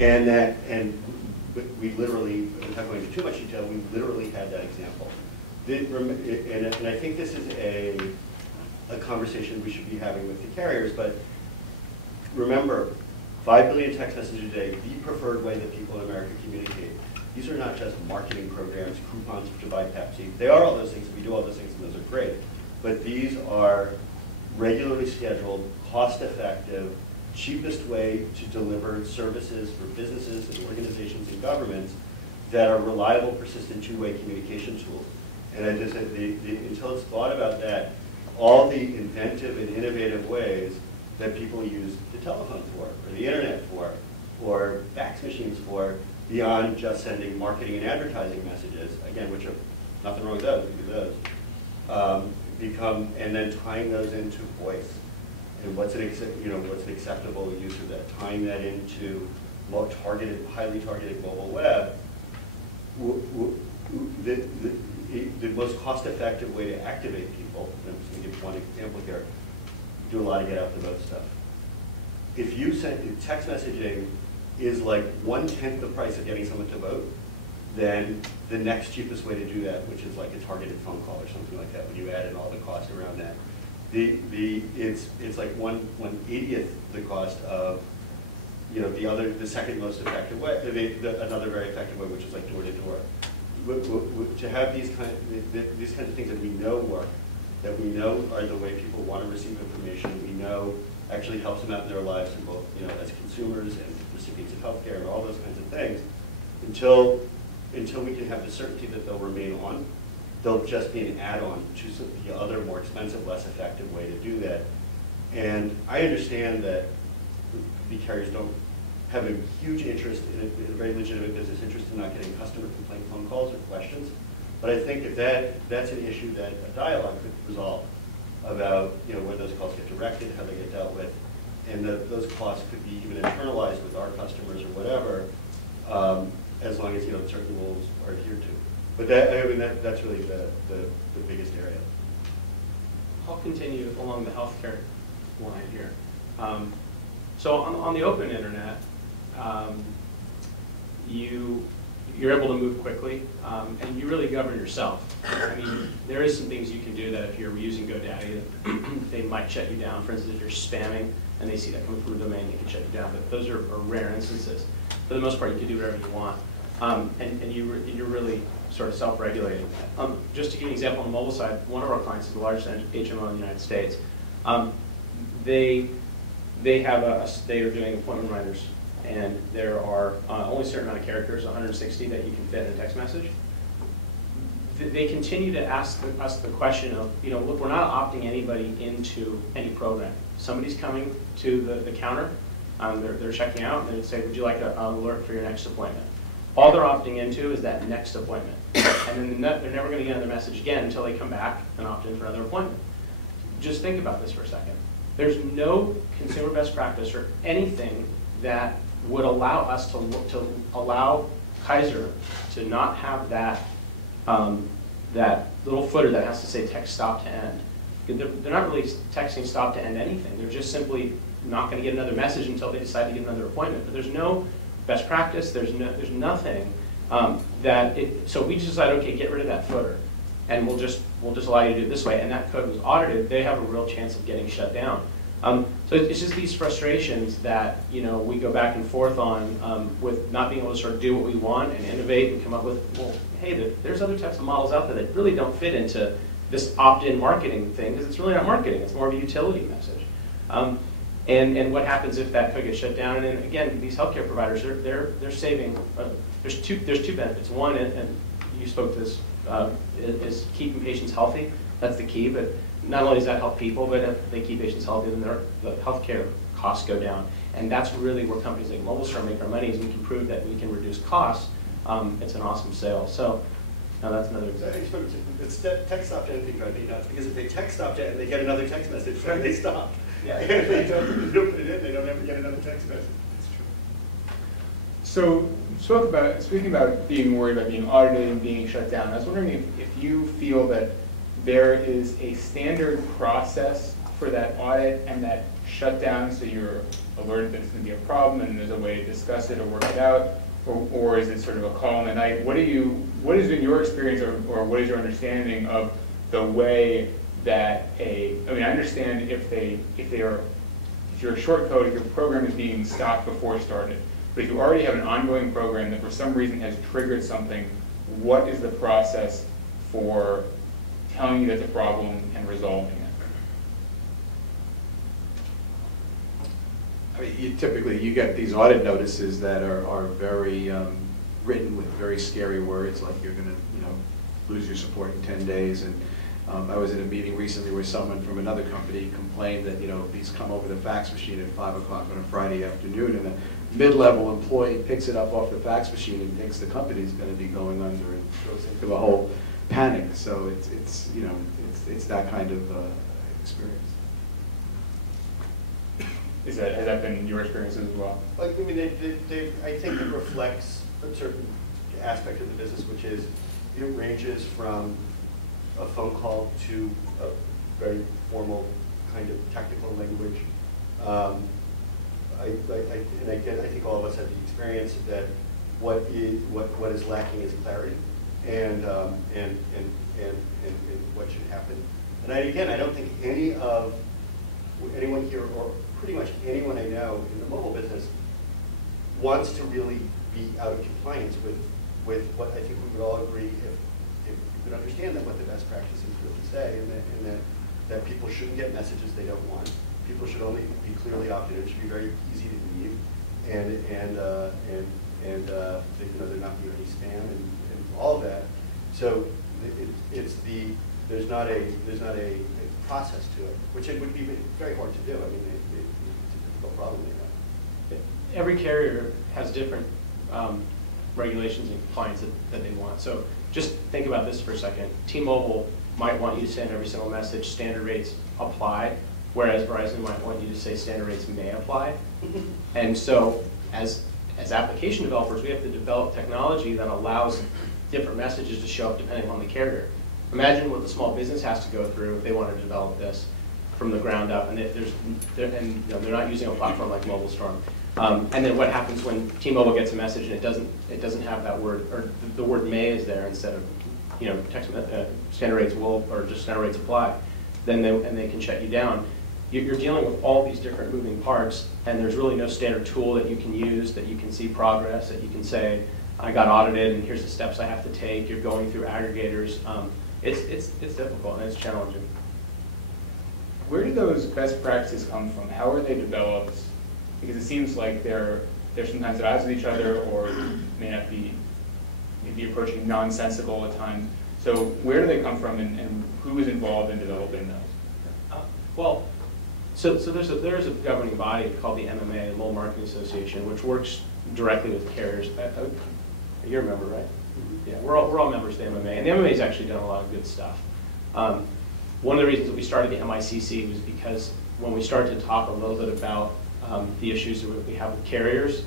And we literally, without going into too much detail, we literally had that example. And I think this is a conversation we should be having with the carriers, but remember, 5 billion text messages a day, the preferred way that people in America communicate. These are not just marketing programs, coupons to buy Pepsi. They are all those things, we do all those things, and those are great. But these are regularly scheduled, cost-effective, cheapest way to deliver services for businesses and organizations and governments that are reliable, persistent, two-way communication tools. And I just said, until it's thought about that, all the inventive and innovative ways that people use the telephone for, or the internet for, or fax machines for, beyond just sending marketing and advertising messages, again, which are nothing wrong with those, we do those, and then tying those into voice. And what's an acceptable use of that? Tying that into more targeted, highly targeted mobile web. The most cost-effective way to activate people, I'm just going to give one example here, do a lot of get out the vote stuff. If you send text messaging is like 1/10 the price of getting someone to vote, then the next cheapest way to do that, which is like a targeted phone call or something like that, when you add in all the costs around that, it's like 1/80th the cost of the second most effective way, another very effective way, which is like door to door. To have these kinds of things that we know work, that we know are the way people want to receive information, we know actually helps them out in their lives, in both as consumers and recipients of healthcare and all those kinds of things, until we can have the certainty that they'll remain on, they'll just be an add-on to the other more expensive, less effective way to do that. And I understand that the carriers don't have a huge interest in a very legitimate business interest in not getting customer complaint phone calls or questions. But I think if that's an issue that a dialogue could resolve about where those calls get directed, how they get dealt with, and those costs could be even internalized with our customers or whatever, as long as certain rules are adhered to. But that's really the biggest area. I'll continue along the healthcare line here. So on the open internet, you're able to move quickly, and you really govern yourself. I mean, there is some things you can do that if you're using GoDaddy, they might shut you down. For instance, if you're spamming and they see that coming from a domain, they can shut you down. But those are rare instances. For the most part, you can do whatever you want, and you're really sort of self-regulating. Just to give you an example on the mobile side, one of our clients is the largest HMO in the United States. They are doing appointment reminders, and there are only a certain amount of characters, 160, that you can fit in a text message. They continue to ask us the question of, look, we're not opting anybody into any program. Somebody's coming to the counter, they're checking out, and they say, would you like an alert for your next appointment? All they're opting into is that next appointment. And then they're never going to get another message again until they come back and opt in for another appointment. Just think about this for a second. There's no consumer best practice or anything that would allow us to allow Kaiser to not have that that little footer that has to say text stop to end. They're not really texting stop to end anything. They're just simply not going to get another message until they decide to get another appointment. But there's no best practice. There's nothing so we just decided, okay, get rid of that footer, and we'll just allow you to do it this way. And that code was audited. They have a real chance of getting shut down. So it's just these frustrations that we go back and forth on with not being able to sort of do what we want and innovate and come up with, well, hey, there's other types of models out there that really don't fit into this opt-in marketing thing, because it's really not marketing, it's more of a utility message. And what happens if that code gets shut down? And then again, these healthcare providers, they're saving. There's two benefits. One, and you spoke to this, is keeping patients healthy. That's the key. But not only does that help people, but if they keep patients healthy, then the healthcare costs go down. And that's really where companies like MobileStorm make our money, is we can prove that we can reduce costs. It's an awesome sale. So now that's another example. It's text stop to anything drives me nuts, because if they text stop to and they get another text message, then they stop. Yeah. If they don't put it in, they don't ever get another text message. That's true. So speaking about being worried about being audited and being shut down, I was wondering if you feel that there is a standard process for that audit and that shut down so you're alerted that it's going to be a problem and there's a way to discuss it or work it out? Or is it sort of a call in the night? What is in your experience or what is your understanding of the way that I understand if you're a short code, if your program is being stopped before started, but if you already have an ongoing program that for some reason has triggered something, what is the process for telling you that's a problem and resolving it? I mean, typically you get these audit notices that are very written with very scary words, like you're going to lose your support in 10 days. And I was in a meeting recently where someone from another company complained that these come over the fax machine at 5 o'clock on a Friday afternoon, and a mid-level employee picks it up off the fax machine and thinks the company's going to be going under and goes into a whole panic. So it's that kind of experience. Has that been your experiences as well? I think it reflects a certain aspect of the business, which is it ranges from a phone call to a very formal kind of technical language. I think all of us have the experience that what is lacking is clarity and what should happen. And I don't think anyone here, or pretty much anyone I know in the mobile business, wants to really be out of compliance with what I think we would all agree if we could understand that what the best practices really say, and that people shouldn't get messages they don't want. People should only be clearly opted in. It should be very easy to leave, and there not be any spam and all of that. So there's not a process to it, which it would be very hard to do. I mean, it's a difficult problem. Every carrier has different regulations and compliance that they want. So just think about this for a second. T-Mobile might want you to send every single message, standard rates apply, whereas Verizon might want you to say standard rates may apply. And so as application developers, we have to develop technology that allows different messages to show up depending on the carrier. Imagine what the small business has to go through if they want to develop this from the ground up, and they're not using a platform like mobileStorm. And then what happens when T-Mobile gets a message and it doesn't have that word, or the word may is there instead of standard rates will, or just standard rates apply, then they can shut you down. You're dealing with all these different moving parts, and there's really no standard tool that you can use, that you can see progress, that you can say, I got audited and here's the steps I have to take. You're going through aggregators. It's difficult and it's challenging. Where do those best practices come from? How are they developed? Because it seems like they're sometimes at odds with each other, or may not be maybe approaching nonsensical at times. So where do they come from, and who is involved in developing those? So there's a governing body called the MMA, the Mobile Marketing Association, which works directly with carriers. You're a member, right? Mm-hmm. Yeah, we're all members of the MMA, and the MMA has actually done a lot of good stuff. One of the reasons that we started the MICC was because when we started to talk a little bit about the issues that we have with carriers,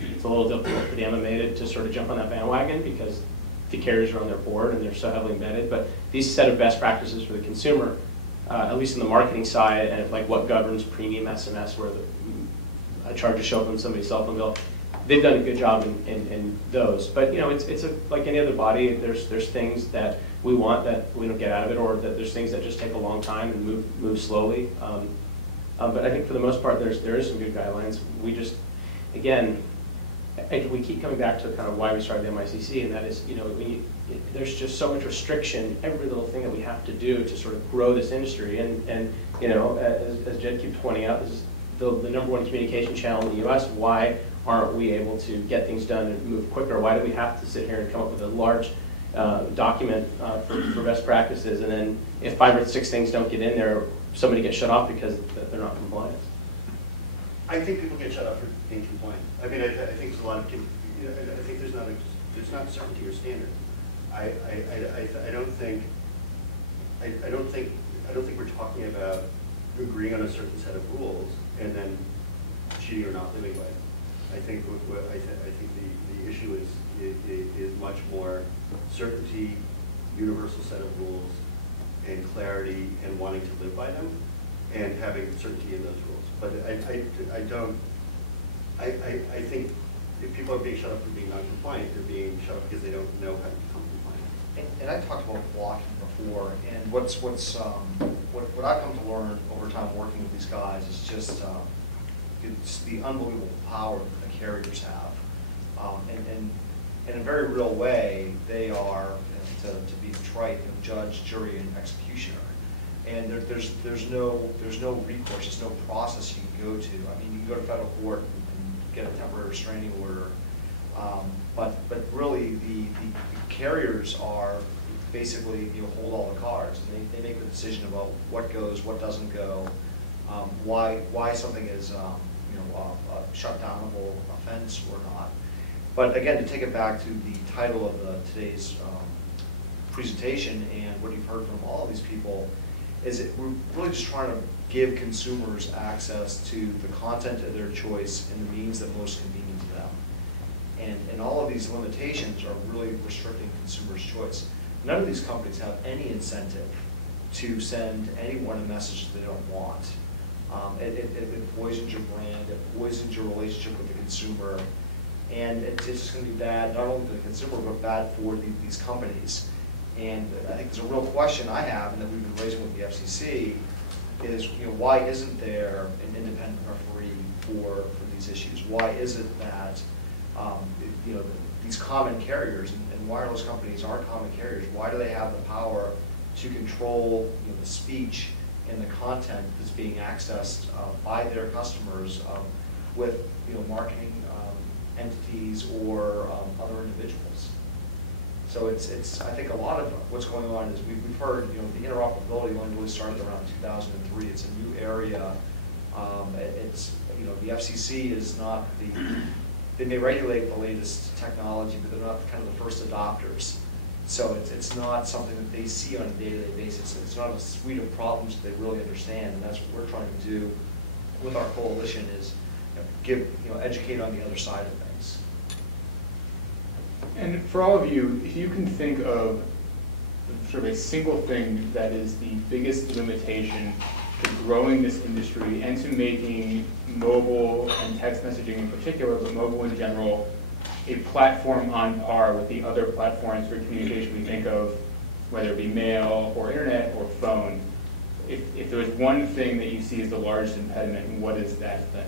it's a little difficult for the MMA to sort of jump on that bandwagon because the carriers are on their board and they're so heavily embedded. But these set of best practices for the consumer, at least on the marketing side, and like what governs premium SMS, where a charge is shown up on somebody's cell phone bill, they've done a good job in those. But it's like any other body. There's things that we want that we don't get out of it, or that there's things that just take a long time and move slowly. But I think for the most part, there is some good guidelines. We just, again, we keep coming back to kind of why we started the MICC, and that is, there's just so much restriction, every little thing that we have to do to sort of grow this industry. And as Jed keeps pointing out, this is the #1 communication channel in the US. Why aren't we able to get things done and move quicker? Why do we have to sit here and come up with a large document for best practices, and then if 5 or 6 things don't get in there, somebody gets shut off because they're not compliant? I think people get shut off for being compliant. I mean, I think there's a lot of people. I think there's not certainty or standard. I don't think we're talking about agreeing on a certain set of rules and then cheating or not living by it. I think the issue is much more certainty, universal set of rules, and clarity, and wanting to live by them, and having certainty in those rules. But I don't, I think if people are being shut up for being non-compliant, they're being shut up because they don't know how to become compliant. And I talked about blocking before, and what I've come to learn over time working with these guys is just it's the unbelievable power that the carriers have, and in a very real way, they are, to be trite, judge, jury, and executioner. And there's no recourse, there's no process you can go to. I mean, you can go to federal court and get a temporary restraining order, but really the carriers are basically hold all the cards, and they make the decision about what goes, what doesn't go, why something is a shutdownable offense or not. But again, to take it back to the title of today's presentation and what you've heard from all of these people, is that we're really just trying to give consumers access to the content of their choice in the means that most convenient to them. And all of these limitations are really restricting consumers' choice. None of these companies have any incentive to send anyone a message that they don't want. It poisons your brand, it poisons your relationship with the consumer, and it's just going to be bad not only for the consumer, but bad for these companies. And I think there's a real question I have, and that we've been raising with the FCC, is why isn't there an independent referee for these issues? Why is it that these common carriers and wireless companies aren't common carriers? Why do they have the power to control the speech and the content that's being accessed by their customers with marketing entities or other individuals? So it's I think a lot of what's going on is we've heard the interoperability one really started around 2003. It's a new area. It's the FCC is not they may regulate the latest technology, but they're not kind of the first adopters. So it's not something that they see on a day-to-day basis. It's not a suite of problems that they really understand, and that's what we're trying to do with our coalition is educate on the other side of things. And for all of you, if you can think of sort of a single thing that is the biggest limitation to growing this industry and to making mobile and text messaging in particular, but mobile in general, a platform on par with the other platforms for communication we think of, whether it be mail or internet or phone, if there was one thing that you see as the largest impediment, what is that thing?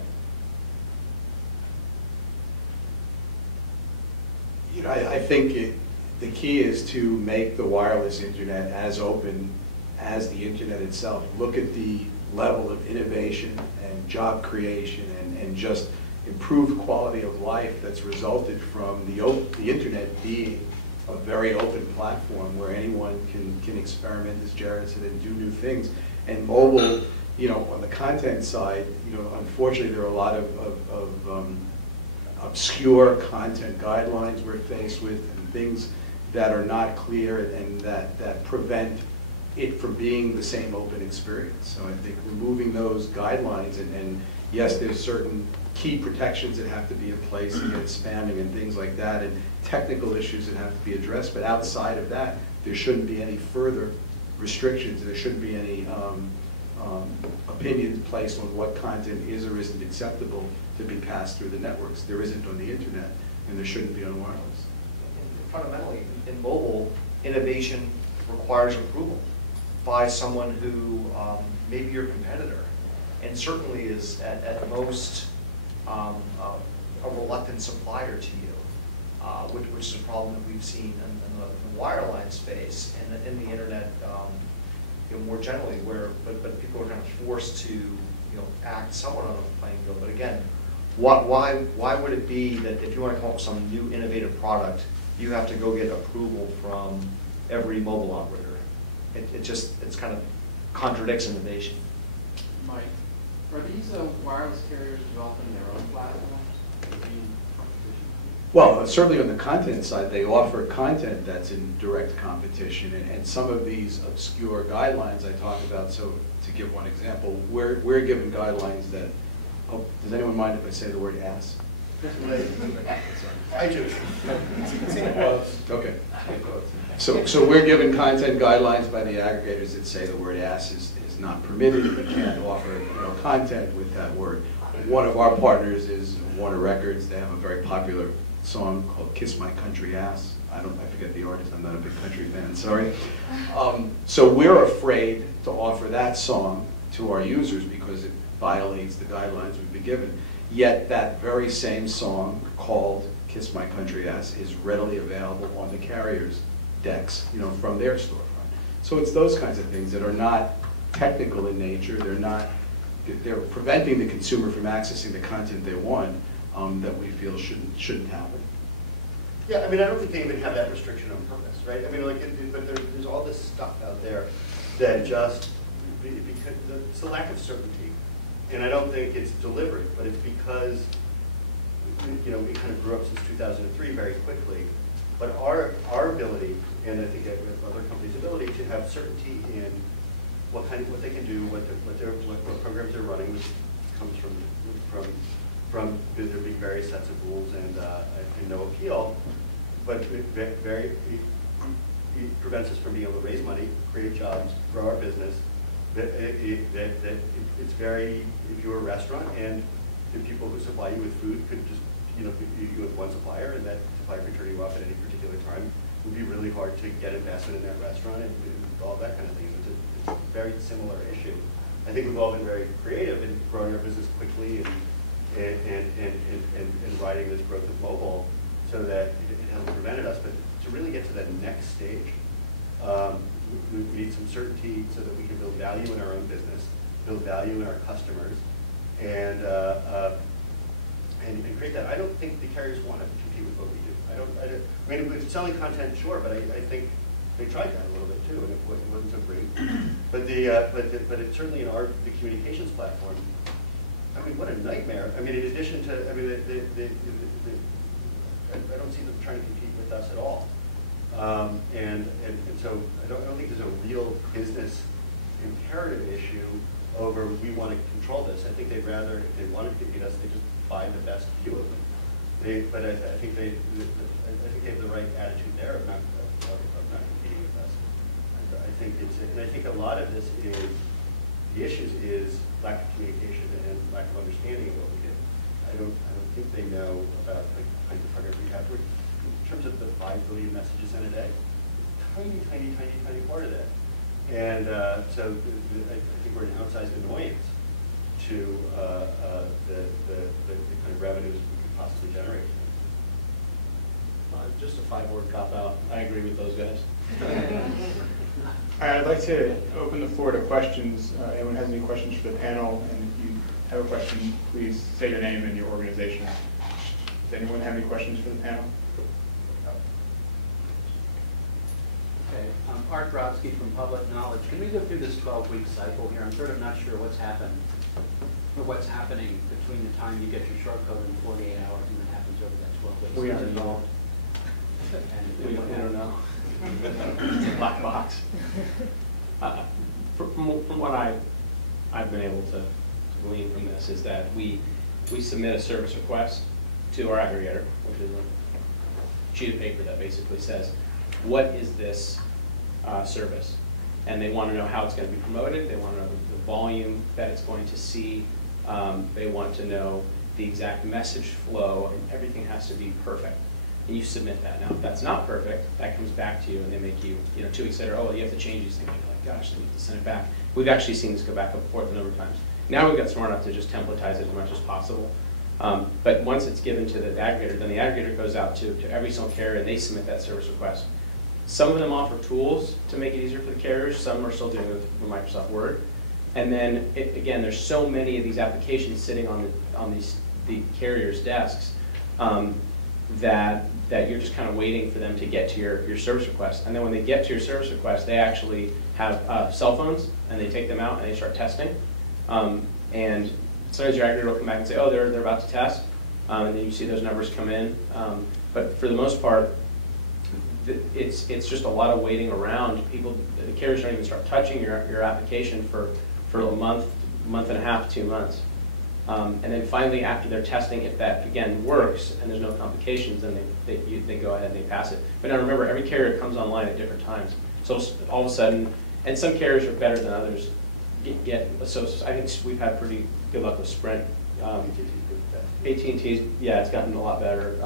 I think the key is to make the wireless internet as open as the internet itself. Look at the level of innovation and job creation and just improved quality of life that's resulted from the internet being a very open platform where anyone can experiment, as Jared said, and do new things. And mobile, on the content side, unfortunately there are a lot of obscure content guidelines we're faced with and things that are not clear and that prevent it from being the same open experience. So I think removing those guidelines and yes, there's certain key protections that have to be in place against spamming and things like that, and technical issues that have to be addressed, but outside of that, there shouldn't be any further restrictions. There shouldn't be any opinions placed on what content is or isn't acceptable to be passed through the networks. There isn't on the internet, and there shouldn't be on wireless. And fundamentally, in mobile, innovation requires approval by someone who may be your competitor, and certainly is at most a reluctant supplier to you, which is a problem that we've seen in the wireline space and in the internet more generally, but people are kind of forced to act somewhat on a playing field. But again, why would it be that if you want to come up with some new innovative product, you have to go get approval from every mobile operator? It's kind of contradicts innovation. Mike, are these wireless carriers developing their own platforms? Well, certainly on the content side, they offer content that's in direct competition, and some of these obscure guidelines I talked about. So to give one example, we're given guidelines that, does anyone mind if I say the word ass? I do. Okay. So we're given content guidelines by the aggregators that say the word ass is is not permitted. You can't offer content with that word. One of our partners is Warner Records. They have a very popular song called "Kiss My Country Ass." I forget the artist. I'm not a big country fan. Sorry. So we're afraid to offer that song to our users because it violates the guidelines we've been given. Yet that very same song called "Kiss My Country Ass" is readily available on the carrier's decks, from their storefront. So it's those kinds of things that are not technical in nature. They're preventing the consumer from accessing the content they want that we feel shouldn't happen. Yeah, I mean, I don't think they even have that restriction on purpose, right? I mean, but there's all this stuff out there that just, because it's the lack of certainty. And I don't think it's deliberate, but it's because, we kind of grew up since 2003 very quickly. But our ability, and I think that with other companies' ability to have certainty in what they can do, what programs they're running, which comes from there being various sets of rules and no appeal, but it prevents us from being able to raise money, create jobs, grow our business. It's very, if you're a restaurant and the people who supply you with food could just, you have one supplier and that supplier could turn you off at any particular time, it would be really hard to get investment in that restaurant and all that kind of thing. It's a very similar issue. I think we've all been very creative in growing our business quickly and riding this growth of mobile so that it hasn't prevented us. But to really get to the next stage, we need some certainty so that we can build value in our own business, build value in our customers, and create that. I don't think the carriers want to compete with what we do. I mean, with selling content, sure, but I think they tried that a little bit too, and it wasn't so great. But but it's certainly in the communications platform. I mean, what a nightmare. I mean, in addition to, I don't see them trying to compete with us at all. And so I don't think there's a real business imperative issue over we want to control this. I think they'd rather, if they wanted to compete us, they just buy the best few of them. But I think they have the right attitude there of not competing with us. I think a lot of this is, the issues is lack of communication and lack of understanding of what we do. I don't think they know about the kinds of programs we have. In terms of the 5 billion messages in a day, tiny part of that. And so I think we're an outsized annoyance to the kind of revenues we could possibly generate. Just a 5-word cop-out. I agree with those guys. All right, I'd like to open the floor to questions. Anyone has any questions for the panel? And if you have a question, please say your name and your organization. Does anyone have any questions for the panel? Okay, Art Brodsky from Public Knowledge. Can we go through this 12-week cycle here? I'm sort of not sure what's happened or what's happening between the time you get your short code in 48 hours and what happens over that 12 weeks. We don't know. We don't know. It's a black box. From what I've been able to glean from this is that we submit a service request to our aggregator, which is a sheet of paper that basically says, what is this service? And they want to know how it's going to be promoted. They want to know the volume that it's going to see. They want to know the exact message flow, and everything has to be perfect. And you submit that. Now, if that's not perfect, that comes back to you, and they make you, 2 weeks later, oh, you have to change these things. You're like, gosh, they need to send it back. We've actually seen this go back and forth a number of times. Now we've got smart enough to just templatize it as much as possible. But once it's given to the aggregator, then the aggregator goes out to every single carrier, and they submit that service request. Some of them offer tools to make it easier for the carriers. Some are still doing it with Microsoft Word. And then, again, there's so many of these applications sitting on the carriers' desks that you're just kind of waiting for them to get to your service request. And then when they get to your service request, they actually have cell phones, and they take them out and they start testing. And sometimes your aggregator will come back and say, oh, they're about to test. And then you see those numbers come in. But for the most part, it's just a lot of waiting around. The carriers don't even start touching your application for a month and a half, 2 months. And then finally, after they're testing, if that, again, works and there's no complications, then they go ahead and they pass it. But now remember, every carrier comes online at different times. So all of a sudden, and some carriers are better than others get associates. I think we've had pretty good luck with Sprint. AT&T's, yeah, it's gotten a lot better.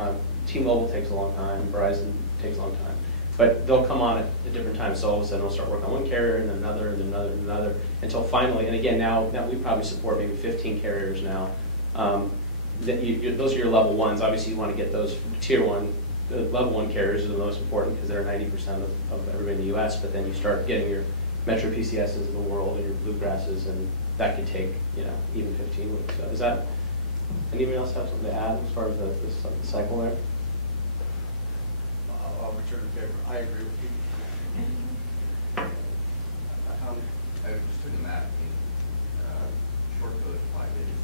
T-Mobile takes a long time, Verizon takes a long time. But they'll come on at different times, so all of a sudden we'll start working on one carrier and another and another and another, until finally, and again, now we probably support maybe 15 carriers now. Those are your level ones. Obviously you want to get those tier one, the level one carriers are the most important because they're 90% of everybody in the US, but then you start getting your Metro PCSs of the world and your Bluegrasses, and that could take, even 15 weeks. So is that, anybody else have something to add as far as the cycle there? I'll return to favor. I agree with you. I just took the math. Short code 5 days,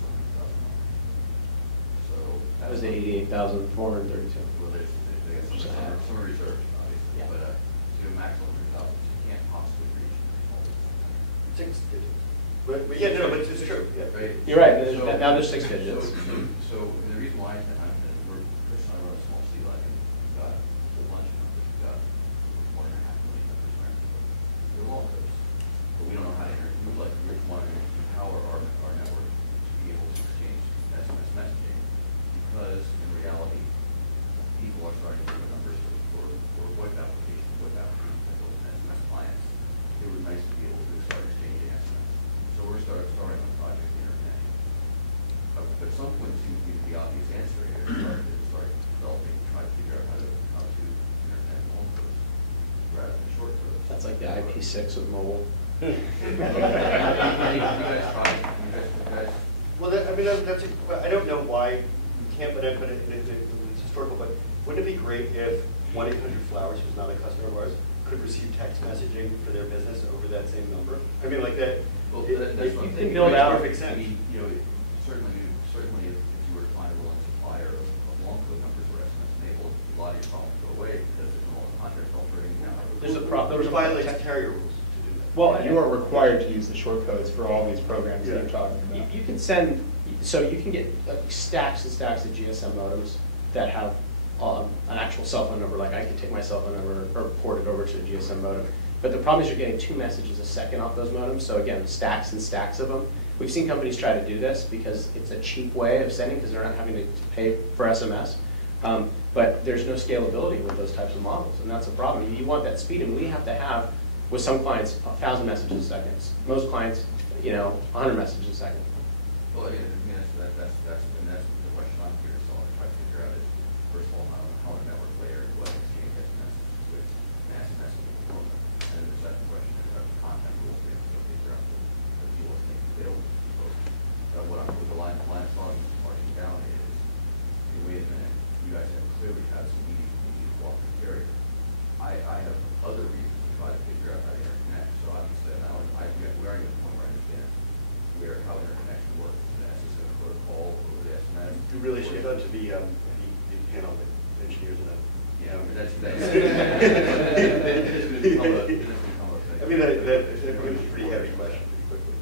so That was the 88,432. well, there's some reserves, obviously, Yeah. but to a maximum of 3,000, you can't possibly reach all this. 6 digits. But yeah, no, but it's true. Yeah. Right? You're right. So- Now there's 6 digits. So and the reason why we're personally run a small sea lag, and we've got a whole bunch of numbers. We've got 1.5 million numbers right now. They're long codes, but we don't know how to enter. We want to empower our network to be able to exchange SMS messaging, because in reality, people are starting to give numbers for web applications, that build SMS clients. It would be nice to be able to start exchanging SMS. So we're starting on Project Internet. But at some point, it seems to be the obvious answer here, start developing, try to figure out how to internet long codes rather than short codes. That's like the IP6 of mobile. You guys try, you guys. Well, I don't know why you can't, but it's historical, but wouldn't it be great if 1-800-Flowers, who's not a customer of ours, could receive text messaging for their business over that same number? I mean, like that, Well, you that's what I'm can thinking. build It out makes perfect sense. Certainly if you were to find a willing supplier of long code numbers where SMS enabled, a lot of your problems go away because there's no contract filtering now. There's a problem. There was a violates carrier rules to do that. Well, You are required to use the short codes for all these programs that you're talking You, about. you can send, so you can get like stacks and stacks of GSM modems that have an actual cell phone number. Like I can take my cell phone number or port it over to a GSM modem. But the problem is you're getting 2 messages a second off those modems. So again, stacks and stacks of them. We've seen companies try to do this because it's a cheap way of sending because they're not having to pay for SMS. But there's no scalability with those types of models, and that's a problem. You want that speed, and we have to have, with some clients, 1,000 messages a second. Most clients, 100 messages a second. Well, again, that's the question I'm here, so I'll try to figure out is, first of all, how a network layer go ahead and exchange SMS with mass messaging component. And then the second question is about the content rules, we have to figure out the deal with making available to people. What the line of thought is marching down is, hey, wait a minute, you guys have clearly had some meetings with these walking carrier. I have other reasons to try to figure out how to interconnect, so obviously we are at a point where I understand how interconnection works. And that's just going to protocol over the SMS. You really should go to the panel that engineers and that. Yeah, that's going to become a thing. I mean, that's a pretty heavy question pretty quickly.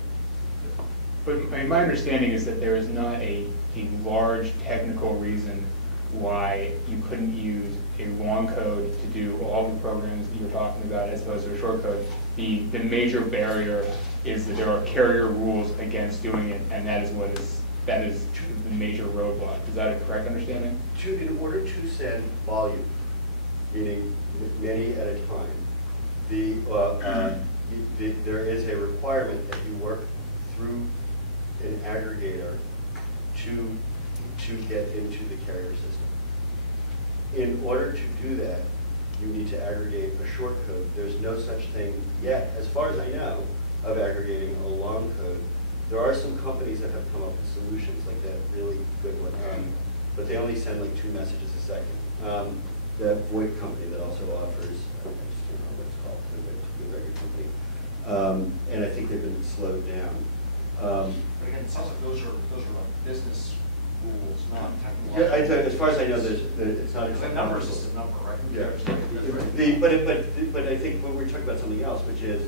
But my understanding is that there is not a large technical reason why you couldn't use a long code to do all the programs that you're talking about as opposed to a short code. The major barrier is that there are carrier rules against doing it, and that is the major roadblock. Is that a correct understanding? In order to send volume, meaning many at a time, there is a requirement that you work through an aggregator to get into the carrier system. In order to do that, you need to aggregate a short code. There's no such thing yet, as far as I know, of aggregating a long code. There are some companies that have come up with solutions like that, really good one, but they only send like 2 messages a second. The VoIP company that also offers, I just don't know what it's called, a very good company, and I think they've been slowed down. But again, it sounds like those are like business rules, not technical. Yeah, as far as I know, it's not. Because a number is just a number, right? Yeah. But I think when we're talking about something else, which is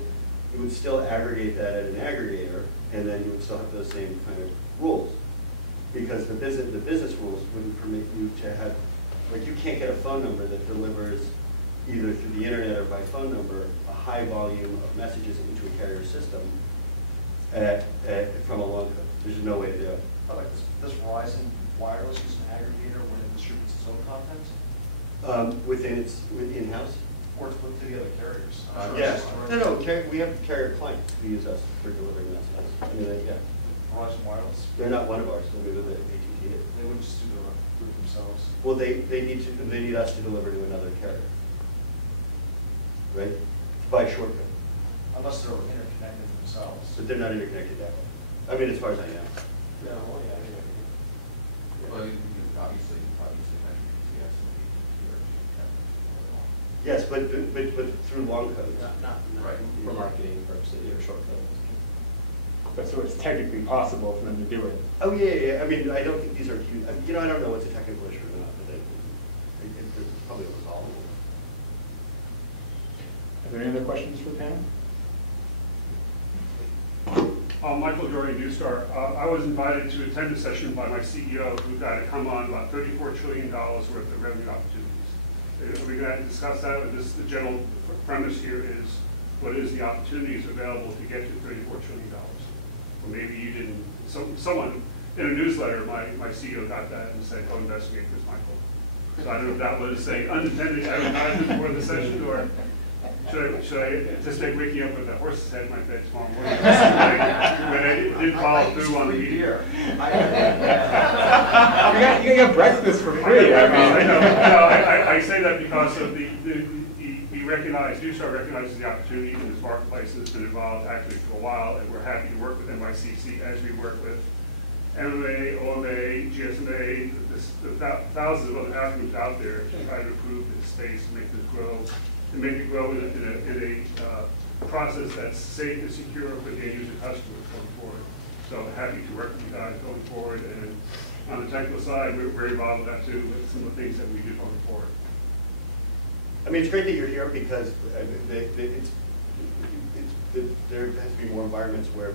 you would still aggregate that at an aggregator, and then you would still have those same kind of rules. Because the business rules wouldn't permit you to have, like you can't get a phone number that delivers either through the internet or by phone number a high volume of messages into a carrier system from a long code. There's just no way to do it. I like this Verizon Wireless is an aggregator when it distributes its own content, Within in-house? or it's put to the other carriers. I'm sure Yeah. it's just- No, we have carrier clients who use us for delivering messages. I mean, yeah. Verizon Wireless, They're not one of ours, so we with the AT&T. they wouldn't just do it themselves. Well, they need us to deliver to another carrier. Right? By shortcut. Unless they're interconnected themselves. But they're not interconnected that way. I mean, as far as I know. No, well, yeah, I think Well, you obviously mentioned PTS and AT&T. Yes, but through long codes. Not Right. for marketing purposes or short codes. But so it's technically possible for them to do it. Oh, yeah. I mean, I don't think these are huge. You know, I don't know what's a technical issue or not, but it's probably resolvable. Are there any other questions for the panel? Michael Dory, Newstar. I was invited to attend a session by my CEO who got to come on about $34 trillion worth of revenue opportunities. We're going to discuss that, and the general premise here is what is the opportunities available to get to $34 trillion. Or maybe you didn't, someone in a newsletter, my CEO got that and said, go investigate this, Michael. So I don't know if that was a unintended advertisement for the session, or should I anticipate waking up with a horse's head in my bed tomorrow morning when I didn't follow through on the meeting? You got breakfast for free. I know. No, I say that because of he recognized, Newstar recognizes the opportunity in this marketplace and has been involved actually for a while, and we're happy to work with MICC as we work with MMA, OMA, GSMA, the thousands of other acronyms out there to try to improve this space and make this grow. And make it grow in a process that's safe and secure for the end user customers going forward. So happy to work with you guys going forward, and on the technical side, we're very involved with that too, with some of the things that we do going forward. I mean, it's great that you're here because there has to be more environments where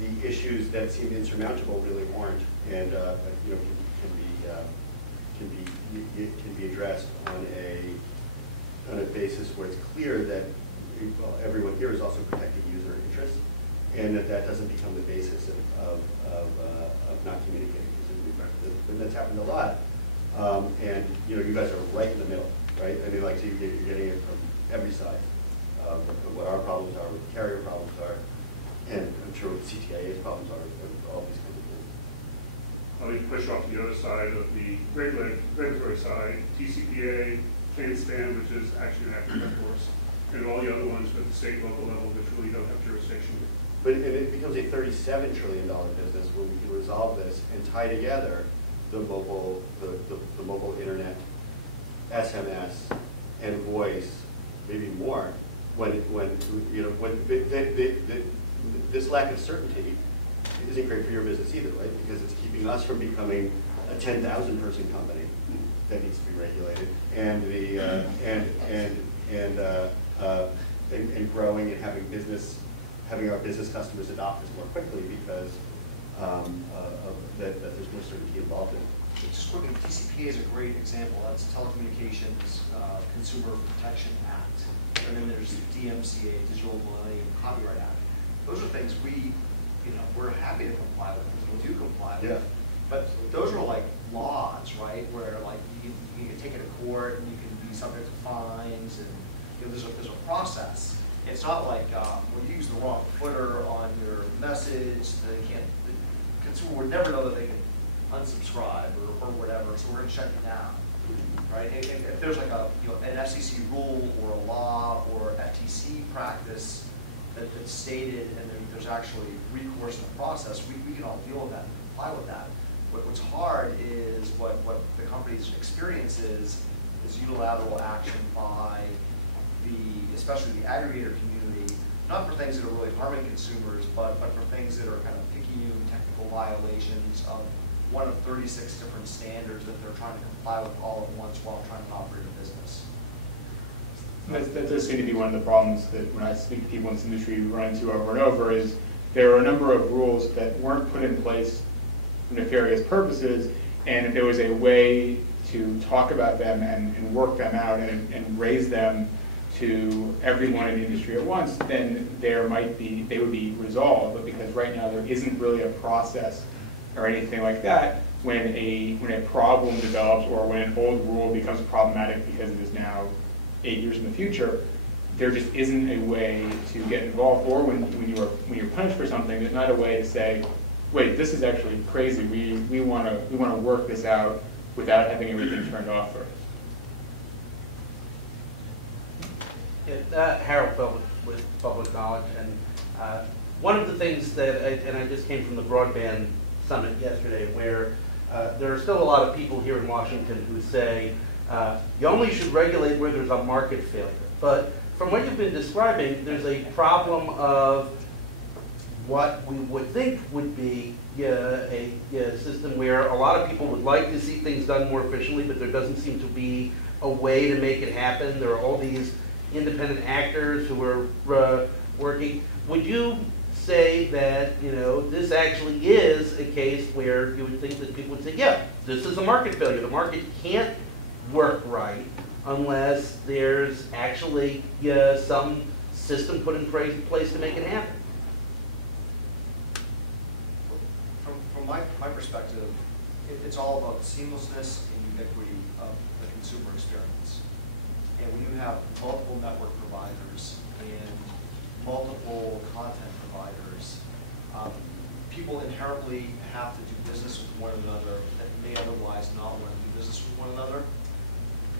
the issues that seem insurmountable really aren't, and you know, can be addressed on a basis where it's clear that everyone here is also protecting user interests, and that doesn't become the basis of not communicating. And that's happened a lot. And you know, you guys are right in the middle, right? I mean, like, so you're getting it from every side. What our problems are, what carrier problems are, and I'm sure what CTIA's problems are, all these kinds of things. Let me push off the other side of the regulatory side, TCPA, CAN-SPAN, which is actually an active force, and all the other ones at the state, local level, which really don't have jurisdiction. But it becomes a $37 trillion business when we can resolve this and tie together the mobile internet, SMS, and voice, maybe more. When you know, this lack of certainty isn't great for your business either, right? Because it's keeping us from becoming a 10,000 person company that needs to be regulated, and and growing and having our business customers adopt us more quickly because that there's more certainty involved in it. Just looking, TCPA is a great example. That's Telecommunications Consumer Protection Act. And then there's DMCA, Digital Millennium Copyright Act. Those are things we're happy to comply with, because we do comply with. Yeah. But those are like laws, right? Where like you can take it to court and you can be subject to fines, and you know, there's a process. It's not like when you use the wrong footer on your message, the consumer would never know that they can unsubscribe or whatever, so we're going to shut you down, right? If there's like an FCC rule or a law or FTC practice that's stated and there's actually recourse in the process, we can all deal with that and comply with that. What's hard is what the company's experience is unilateral action by especially the aggregator community, not for things that are really harming consumers, but for things that are kind of picayune technical violations of one of 36 different standards that they're trying to comply with all at once while trying to operate a business. That does seem to be one of the problems that when I speak to people in this industry we run into over and over is there are a number of rules that weren't put in place for nefarious purposes, and if there was a way to talk about them and work them out and raise them to everyone in the industry at once, then they would be resolved. But because right now there isn't really a process or anything like that, when a problem develops or when an old rule becomes problematic because it is now 8 years in the future, there just isn't a way to get involved. Or when you're punished for something, there's not a way to say, wait, this is actually crazy. We want to work this out without having everything turned off first. Yeah, Harold Phillips with Public Knowledge, and one of the things that, and I just came from the broadband summit yesterday, where there are still a lot of people here in Washington who say you only should regulate where there's a market failure. But from what you've been describing, there's a problem of what we would think would be a system where a lot of people would like to see things done more efficiently, but there doesn't seem to be a way to make it happen. There are all these independent actors who are working. Would you say that, you know, this actually is a case where you would think that people would say, yeah, this is a market failure. The market can't work right unless there's actually some system put in place to make it happen? From my perspective, it's all about seamlessness and ubiquity of the consumer experience. And when you have multiple network providers and multiple content providers, people inherently have to do business with one another that may otherwise not want to do business with one another.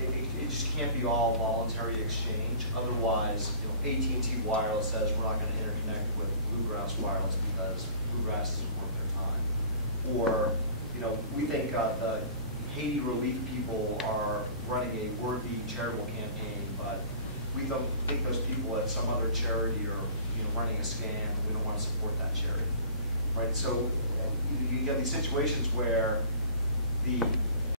It just can't be all voluntary exchange. Otherwise, you know, AT&T Wireless says we're not going to interconnect with Bluegrass Wireless because Bluegrass isn't worth their time. Or, you know, we think the Haiti relief people are running a worthy charitable campaign, but we don't think those people at some other charity are, you know, running a scam, and we don't want to support that charity, right? So you get these situations where the